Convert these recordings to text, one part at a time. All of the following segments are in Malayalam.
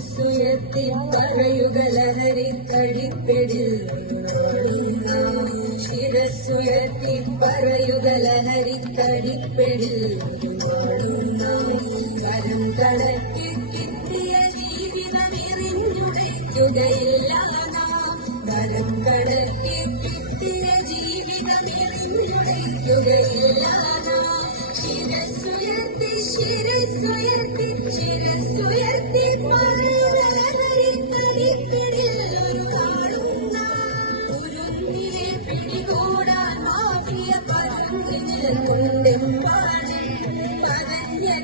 ശിരസ്സുയർത്തി പറയുക ലഹരി കടിപ്പിടിൽ ശിരസ്സുയർത്തി പറയുക ലഹരി കടിപ്പിടിൽ വരം കടക്കി കിട്ടിയ ജീവിതം എറിഞ്ഞുടയ്ക്കുകയില്ല വരം കടക്കി കിട്ടിയ ജീവിതം എറിഞ്ഞുടയ്ക്കുകയില്ല നാം ശിരസ്സുയർത്തി ശിരസ്സുയർത്തി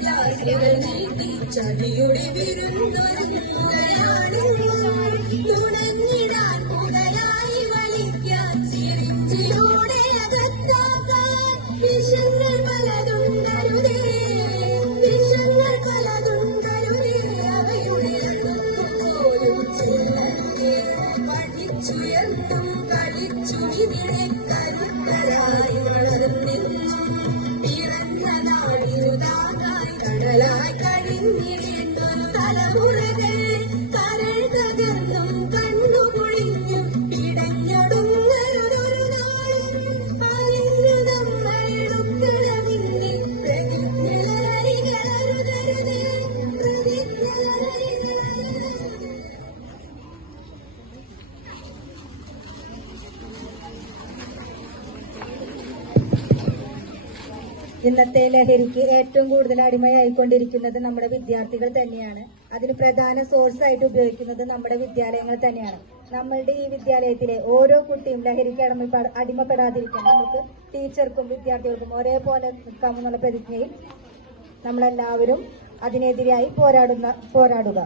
ജാസികൾ നീട്ടി ചതിയുടെ വിരുന്നൊരുങ്ങുകയാണ് തുണങ്ങിടാൻ മുതലായി വലിക്കാൻ സിറിഞ്ചിലൂടെ അകത്താക്കാൻ വിഷങ്ങൾ പലതും കരുതേ വിഷങ്ങൾ പലതും കരുതേ അവയുടെ അടുത്തുപോലും ചെല്ലരുതേ പഠിച്ചുയർന്നും കളിച്ചു ഇവിടെ കരുത്തരായി വളർന്നിരുന്നു. പിറന്ന നാടിനുതാകായി கடலாய் கழிந்தீர் என்பது தலைமுறை ഇന്നത്തെ ലഹരിക്ക് ഏറ്റവും കൂടുതൽ അടിമയായിക്കൊണ്ടിരിക്കുന്നത് നമ്മുടെ വിദ്യാർത്ഥികൾ തന്നെയാണ്. അതിന് പ്രധാന സോഴ്സ് ആയിട്ട് ഉപയോഗിക്കുന്നത് നമ്മുടെ വിദ്യാലയങ്ങൾ തന്നെയാണ്. നമ്മളുടെ ഈ വിദ്യാലയത്തിലെ ഓരോ കുട്ടിയും ലഹരിക്ക് അടിമ അടിമപ്പെടാതിരിക്കാൻ നമുക്ക് ടീച്ചർക്കും വിദ്യാർത്ഥികൾക്കും ഒരേപോലെ നിൽക്കാമെന്നുള്ള പ്രതിജ്ഞയിൽ നമ്മളെല്ലാവരും അതിനെതിരായി പോരാടുന്ന പോരാടുക.